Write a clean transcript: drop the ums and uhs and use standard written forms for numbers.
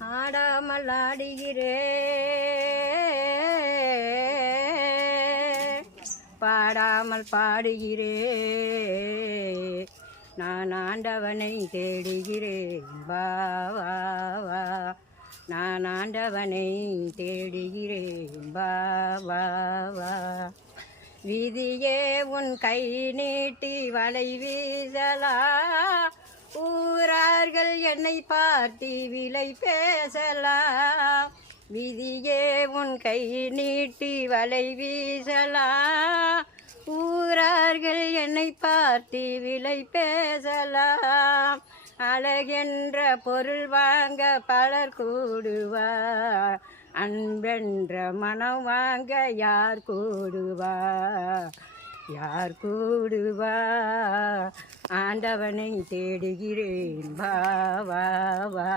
ஆடாமல் ஆடுகிறே, பாடாமல் பாடுகிறே, நான் ஆண்டவனை தேடுகிறேன், வா வா வா. நான் ஆண்டவனை தேடுகிறேன், வா வா வா. விதியே உன் கை நீட்டி வலை வீசலா, ஊரார்கள் என்னை பார்த்து விலை பேசலாம். விதியே உன் கை நீட்டி வலை வீசலாம், ஊரார்கள் என்னை பார்த்து விலை பேசலாம். அழகென்ற பொருள் வாங்க பலர் கூடுவார், அன்பென்ற மனம் வாங்க யார் கூடுவா, யார் கூடுவா. ஆண்டவனை தேடுகிறேன், வா வா வா.